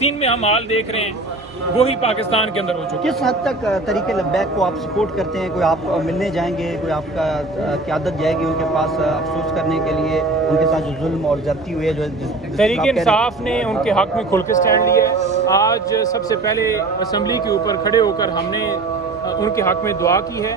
फ़लस्तीन में हम हाल देख रहे हैं वही पाकिस्तान के अंदर हो चुका है। किस हद तक तरीके लब्बैक को आप सपोर्ट करते हैं? कोई आप मिलने जाएंगे, कोई आपका क़यादत जाएगी उनके पास अफसोस करने के लिए उनके साथ जो जुल्म और ज़्यादती हुई है? जो तहरीक इंसाफ ने उनके हक़ में खुल के स्टैंड लिया है। आज सबसे पहले असम्बली के ऊपर खड़े होकर हमने उनके हक़ में दुआ की है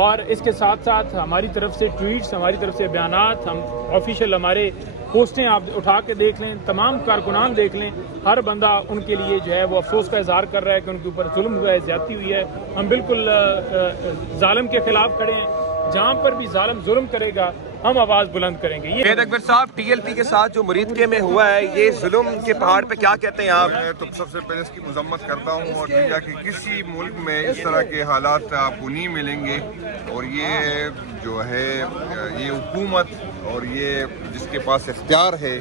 और इसके साथ साथ हमारी तरफ से ट्वीट्स, हमारी तरफ से बयानात, हम ऑफिशियल हमारे पोस्टें आप उठा के देख लें, तमाम कारकुनान देख लें, हर बंदा उनके लिए जो है वो अफसोस का इजहार कर रहा है कि उनके ऊपर जुल्म हुआ है, ज्यादती हुई है। हम बिल्कुल जालिम के खिलाफ खड़े हैं। जहाँ पर भी जालिम जुल्म करेगा हम आवाज़ बुलंद करेंगे। ये अकबर साहब, TLP के साथ जो मुरीदके में हुआ है, ये जुल्म के पहाड़ पे क्या कहते हैं आप? मैं तो सबसे पहले इसकी मजम्मत करता हूँ और दुनिया के किसी मुल्क में इस तरह के हालात आपको नहीं मिलेंगे। और ये जो है ये हुकूमत और ये जिसके पास इख्तियार है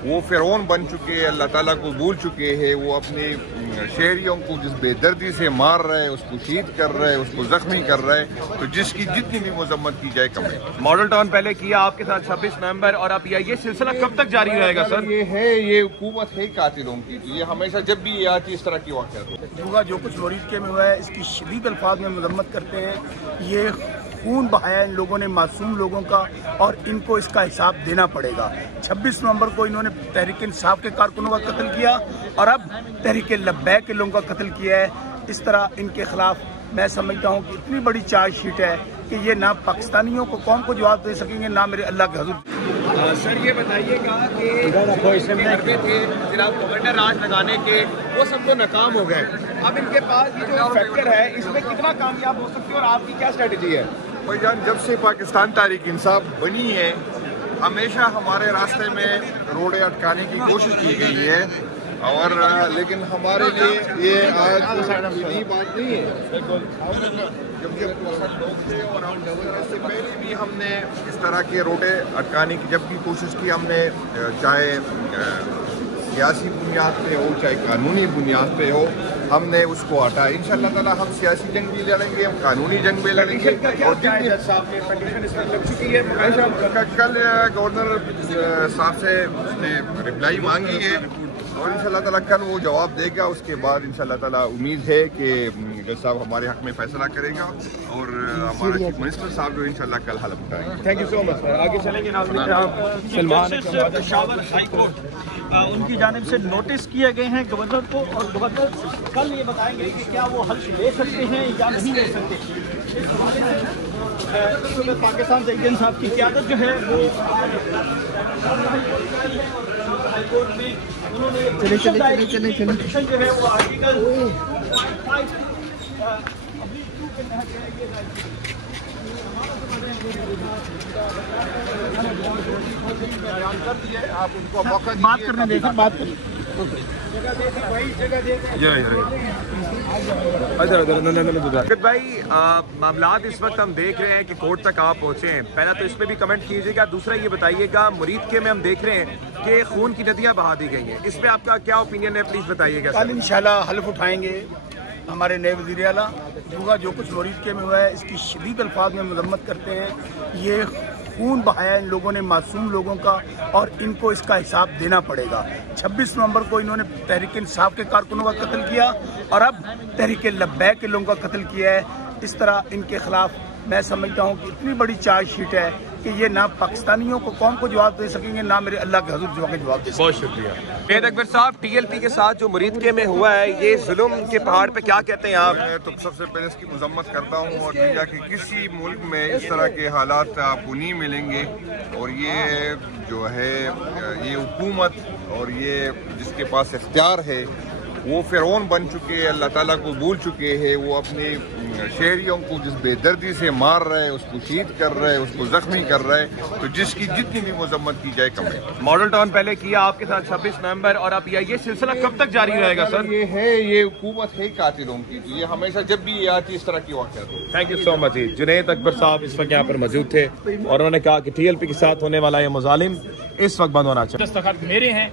वो फिरौन बन चुके हैं, अल्लाह ताला को भूल चुके हैं। वो अपने शहरियों को जिस बेदर्दी से मार रहे हैं, उसको शहीद कर रहे हैं, उसको जख्मी कर रहे हैं, तो जिसकी जितनी भी मजम्मत की जाए कम है। मॉडल टाउन पहले किया आपके साथ 26 नवंबर, और अब ये सिलसिला कब तक जारी रहेगा सर? ये हुकूमत है कातिलों की, ये हमेशा जब भी ये आती इस तरह की वाक़यात जो कुछ मुरीदके में हुआ है इसकी शदीद अल्फाज में मजम्मत करते हैं। ये खून बहाया इन लोगों ने मासूम लोगों का और इनको इसका हिसाब देना पड़ेगा। 26 नवंबर को इन्होंने तहरीक इंसाफ के कारकुनों का कत्ल किया और अब तहरीक लब्बैक के लोगों का कत्ल किया है। इस तरह इनके खिलाफ मैं समझता हूँ कि इतनी बड़ी चार्जशीट है कि ये ना पाकिस्तानियों को कौम को जवाब दे सकेंगे, ना मेरे अल्लाह के हजूर। सर ये बताइएगा कि थे जनाब गवर्नर राज लगाने के, वो सबको नाकाम हो गए। अब इनके पास ये जो फैक्टर है इसमें कितना कामयाब हो सकते हैं और आपकी क्या स्ट्रेटजी है? भाईजान, जब से पाकिस्तान तहरीक इंसाफ बनी है हमेशा हमारे रास्ते में रोडें अटकाने की कोशिश की गई है और लेकिन हमारे लिए ये आज नई बात नहीं है। जब लोग थे और हम से पहले भी हमने इस तरह के रोडें अटकाने की जब भी कोशिश की हमने, चाहे सियासी बुनियाद पे हो चाहे कानूनी बुनियाद पे हो, हमने उसको हटाया। इंशाअल्लाह ताला हम सियासी जंग भी लड़ेंगे, हम कानूनी जंग भी लड़ेंगे। और कल गवर्नर साहब से उसने रिप्लाई मांगी है और इंशाअल्लाह ताला कल वो जवाब देगा। उसके बाद इंशाअल्लाह ताला उम्मीद है कि जज साहब हमारे हक में फैसला करेगा और हमारा चीफ मिनिस्टर साहब जो इंशाअल्लाह कल हल उठाएंगे। Thank you so much sir. आगे चलेंगे पेशावर हाई कोर्ट उनकी जानिब से नोटिस किए गए हैं गवर्नर को और गवर्नर कल ये बताएंगे कि क्या वो हल ले सकते हैं या नहीं ले सकते। पाकिस्तान तहरीक इंसाफ की क़यादत जो है वो हाईकोर्ट में उन्होंने चले जो है वो आर्टिकल 5(2) के तहत कर दिए। आप उनको मौका बात करने देखें, बात करें। भाई मामलात इस वक्त हम देख रहे हैं कि कोर्ट तक आप पहुंचे हैं। पहला तो इस पर भी कमेंट कीजिएगा, दूसरा ये बताइएगा मुरीदके में हम देख रहे हैं कि खून की नदियां बहा दी गई हैं, इस पे आपका क्या ओपिनियन है, प्लीज बताइएगा। कल इंशाल्लाह हल्फ उठाएंगे हमारे नए वज़ीर आला। जो कुछ मुरीदके में हुआ है इसकी शदीद अल्फाज में मजम्मत करते हैं। ये खून बहाया इन लोगों ने मासूम लोगों का और इनको इसका हिसाब देना पड़ेगा। 26 नवंबर को इन्होंने तहरीक इंसाफ के कारकुनों का कत्ल किया और अब तहरीक लब्बैक के लोगों का कत्ल किया है। इस तरह इनके खिलाफ मैं समझता हूँ कि इतनी बड़ी चार्जशीट है कि ये ना पाकिस्तानियों को कौम को जवाब दे सकेंगे, ना मेरे अल्लाह के हजूर जवाब दे सकेंगे। बहुत शुक्रिया। अकबर साहब, TLP के साथ जो मुरीदके में हुआ है, ये जुल्म के पहाड़ पे क्या कहते हैं आप? मैं तो सबसे पहले इसकी मजम्मत करता हूँ और दुनिया के किसी मुल्क में इस तरह के हालात आपको नहीं मिलेंगे। और ये जो है ये हुकूमत और ये जिसके पास इख्तियार है वो फिरौन बन चुके हैं, अल्लाह ताला को भूल चुके हैं। वो अपने शहरियों को जिस बेदर्दी से मार रहे हैं, उसको शहीद कर रहे हैं, उसको जख्मी कर रहे हैं, तो जिसकी जितनी भी मजम्मत की जाए कम है। मॉडल टाउन पहले किया आपके साथ 26 नवंबर, और अब ये सिलसिला कब तक जारी रहेगा सर? ये हुकूमत है कातिलों की, ये हमेशा जब भी ये आती इस तरह की वाक़यात। Thank you so much. Junaid Akbar साहब इस वक्त यहाँ पर मौजूद थे और उन्होंने कहा कि TLP के साथ होने वाला ये मुजालिम इस वक्त बंद होना चाहिए। दस्तखत मेरे हैं,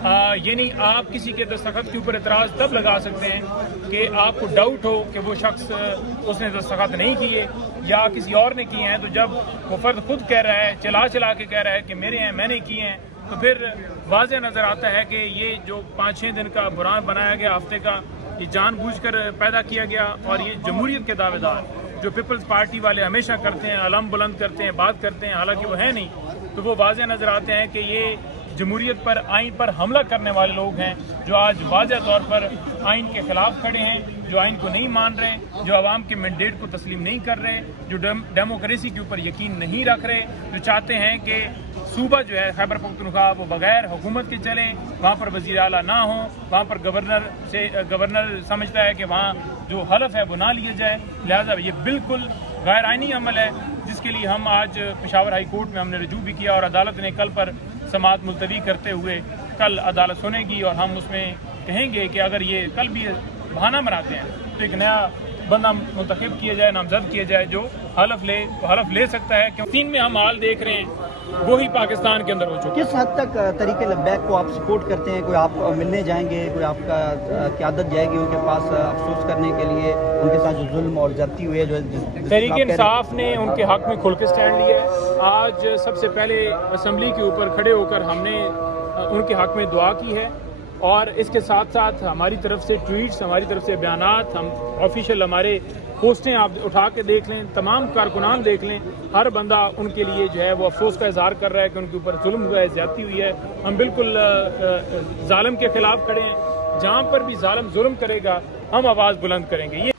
ये नहीं आप किसी के दस्तखत के ऊपर एतराज़ तब लगा सकते हैं कि आपको डाउट हो कि वो शख्स उसने दस्तखत नहीं किए या किसी और ने किए हैं। तो जब वो फर्द खुद कह रहा है, चला के कह रहा है कि मेरे हैं, मैंने किए हैं, तो फिर वाज़ेह नज़र आता है कि ये जो 5-6 दिन का बुरान बनाया गया हफ्ते का, ये जानबूझकर पैदा किया गया। और ये जमहूरियत के दावेदार जो पीपल्स पार्टी वाले हमेशा करते हैं, अलम बुलंद करते हैं, बात करते हैं, हालांकि वो है नहीं, तो वो वाज़ेह नज़र आते हैं कि ये जमहूरियत पर, आइन पर हमला करने वाले लोग हैं जो आज वाज़ेह तौर पर आइन के खिलाफ खड़े हैं, जो आइन को नहीं मान रहे, जो आवाम के मैंडेट को तस्लीम नहीं कर रहे, जो डेमोक्रेसी के ऊपर यकीन नहीं रख रहे, जो चाहते हैं कि सूबा जो है खैबर पख्तूनख्वा वो बगैर हुकूमत के चले, वहाँ पर वज़ीर आला ना हो, वहाँ पर गवर्नर समझता है कि वहाँ जो हलफ है वो ना लिया जाए। लिहाजा ये बिल्कुल गैर आइनी अमल है, जिसके लिए हम आज पेशावर हाई कोर्ट में हमने रजू भी किया और अदालत ने कल पर समाअत मुलतवी करते हुए कल अदालत सुनेगी और हम उसमें कहेंगे कि अगर ये कल भी बहाना बनाते हैं तो एक नया बंदा मुंतखब किया जाए, नामजद किया जाए जो हलफ ले सकता है। क्योंकि चीन में हम हाल देख रहे हैं वो ही पाकिस्तान के अंदर हो चुका है। किस हद तक तरीके लब्बैक को आप सपोर्ट करते हैं? कोई आप मिलने जाएंगे, कोई आपका क़यादत जाएगी उनके पास अफसोस करने के लिए उनके साथ जो जुल्म और ज्यादती हुई है? जो तहरीक इंसाफ ने उनके हक में खुल के स्टैंड लिया है। आज सबसे पहले असम्बली के ऊपर खड़े होकर हमने उनके हक में दुआ की है और इसके साथ साथ हमारी तरफ से ट्वीट्स, हमारी तरफ से बयानात, हम ऑफिशियल हमारे पोस्टें आप उठा के देख लें, तमाम कारकुनान देख लें, हर बंदा उनके लिए जो है वो अफसोस का इजहार कर रहा है कि उनके ऊपर जुल्म हुआ है, ज्यादती हुई है। हम बिल्कुल जालिम के खिलाफ खड़े हैं, जहाँ पर भी जालिम जुल्म करेगा हम आवाज़ बुलंद करेंगे। ये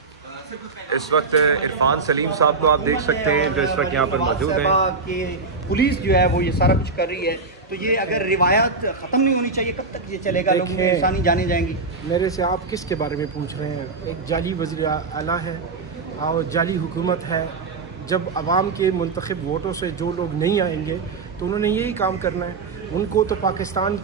इस वक्त इरफान सलीम साहब को आप देख सकते हैं जो इस वक्त यहाँ पर मौजूद हैं कि पुलिस जो है वो ये सारा कुछ कर रही है, तो ये अगर रिवायत ख़त्म नहीं होनी चाहिए, कब तक ये चलेगा? लोगों की इंसानी जाने जाएंगी। मेरे से आप किसके बारे में पूछ रहे हैं? एक जाली वज़ीर आला है और जाली हुकूमत है। जब आवाम के मुंतखब वोटों से जो लोग नहीं आएंगे तो उन्होंने यही काम करना है। उनको तो पाकिस्तान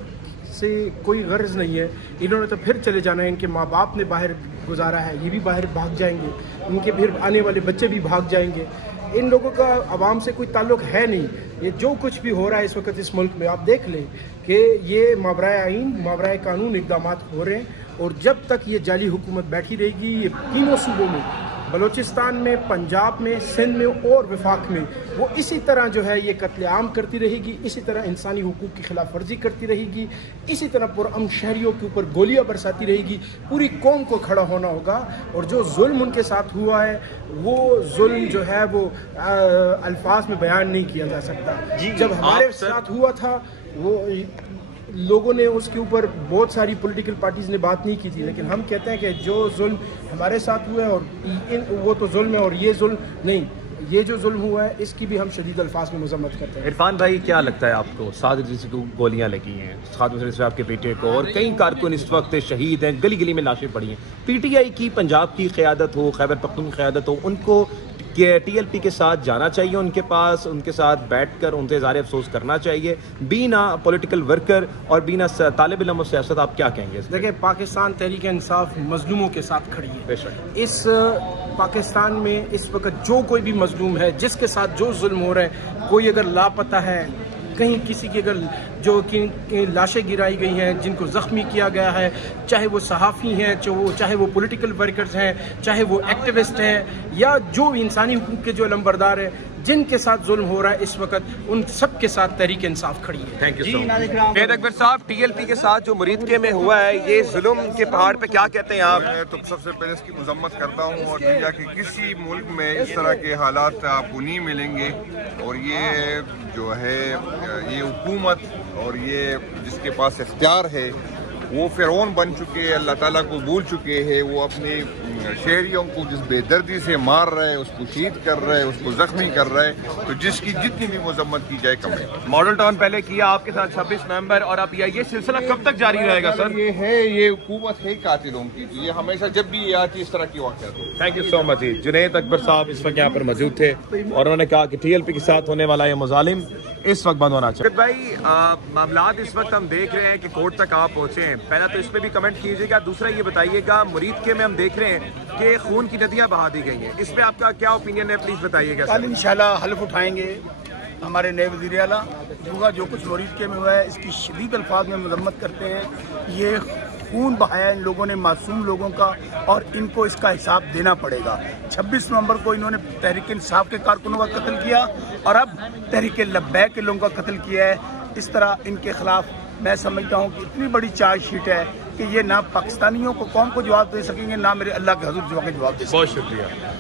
से कोई गर्ज नहीं है, इन्होंने तो फिर चले जाना है। इनके माँ बाप ने बाहर गुजारा है, ये भी बाहर भाग जाएंगे, उनके फिर आने वाले बच्चे भी भाग जाएंगे। इन लोगों का आवाम से कोई ताल्लुक है नहीं। ये जो कुछ भी हो रहा है इस वक्त इस मुल्क में, आप देख लें कि ये मावराए आइन, मावराए कानून इक़दाम हो रहे हैं। और जब तक ये जाली हुकूमत बैठी रहेगी, ये तीनों सूबों में, बलूचिस्तान में, पंजाब में, सिंध में और वफाक में, वो इसी तरह जो है ये कत्लेआम करती रहेगी, इसी तरह इंसानी हुकूक की खिलाफ वर्जी करती रहेगी, इसी तरह पुरअमन शहरियों के ऊपर गोलियां बरसाती रहेगी। पूरी कौम को खड़ा होना होगा और जो जुल्म उनके साथ हुआ है वो जुल्म जो है वो अल्फाज में बयान नहीं किया जा सकता। जब हमारे साथ हुआ था वो लोगों ने उसके ऊपर बहुत सारी पॉलिटिकल पार्टीज ने बात नहीं की थी, लेकिन हम कहते हैं कि जो जुल्म हमारे साथ हुआ है और वो तो जुल्म है और ये जुल्म नहीं, ये जो जुल्म हुआ है इसकी भी हम शदीद अल्फाज में मजम्मत करते हैं। इरफान भाई, क्या लगता है आपको? साद रिजवी को गोलियां लगी हैं, साद रिजवी आपके बेटे को, और कई कारकुन इस वक्त शहीद हैं, गली गली में लाशें पड़ी हैं। पीटीआई की पंजाब की क़यादत हो, खैबर पख्तूनख्वा की क़यादत हो, उनको TLP के साथ जाना चाहिए, उनके पास, उनके साथ बैठकर उनसे इज़हार अफसोस करना चाहिए, बीना पॉलिटिकल वर्कर और बीना तालिब इल्म और सियासत? आप क्या कहेंगे? देखिए, पाकिस्तान तहरीक इंसाफ मजलूमों के साथ खड़ी है। बेशक इस पाकिस्तान में इस वक्त जो कोई भी मजलूम है, जिसके साथ जो जुल्म हो रहा है, कोई अगर लापता है, कहीं किसी की अगर जो कि लाशें गिराई गई हैं, जिनको ज़ख्मी किया गया है, चाहे वो सहाफ़ी हैं, चाहे वो पॉलिटिकल वर्कर्स हैं, चाहे वो एक्टिविस्ट हैं, या जो इंसानी हुकूक के जो अलमबरदार हैं, जिनके साथ जुल्म हो रहा है इस वक्त, उन सब के साथ तहरीक इंसाफ खड़ी है। Thank you so much. Akbar साहब, TLP के साथ जो मुरीदके में हुआ है, ये जुल्म के पहाड़ पे क्या कहते हैं आप? मैं तो सबसे पहले इसकी मजम्मत करता हूँ और दुनिया के किसी मुल्क में इस तरह के हालात आपको नहीं मिलेंगे। और ये जो है ये हुकूमत और ये जिसके पास इख्तियार है वो फिरौन बन चुके हैं, अल्लाह ताला को भूल चुके हैं। वो अपने शहरियों को जिस बेदर्दी से मार रहे हैं, उसको शहीद कर रहे हैं, उसको जख्मी कर रहे हैं, तो जिसकी जितनी भी मजम्मत की जाए कम है। मॉडल टाउन पहले किया आपके साथ 26 नवंबर, और अब ये सिलसिला कब तक जारी रहेगा सर? ये हुकूमत है कातिलों की, ये हमेशा जब भी ये आती इस तरह की वाक़यात। थैंक यू सो मच जी। जुनैद अकबर साहब इस वक्त यहाँ पर मौजूद थे और उन्होंने कहा कि TLP के साथ होने वाला ये मुजालिम इस वक्त बंद होना चाहिए। भाई, मामलात इस वक्त हम देख रहे हैं कि कोर्ट तक आप पहुंचे हैं। पहला तो इस पर भी कमेंट कीजिएगा, दूसरा ये बताइएगा मुरीदके में हम देख रहे हैं कि खून की नदियां बहा दी गई हैं, इस पे आपका क्या ओपिनियन है? प्लीज बताइएगा। कल इंशाल्लाह हल्फ उठाएंगे हमारे नए वज़ीर आला। दूसरा जो कुछ मुरीदके में हुआ है इसकी शदीद अल्फाज में मजम्मत करते हैं। ये खून बहाया इन लोगों ने, मासूम लोगों का, और इनको इसका हिसाब देना पड़ेगा। 26 नवंबर को इन्होंने तहरीक इंसाफ के कारकुनों का कत्ल किया और अब तहरीक लब्बैक के लोगों का कत्ल किया है। इस तरह इनके खिलाफ मैं समझता हूँ कि इतनी बड़ी चार्जशीट है कि ये ना पाकिस्तानियों को कौम को जवाब दे सकेंगे, ना मेरे अल्लाह के हजूर जवाब दे सकेंगे। बहुत शुक्रिया।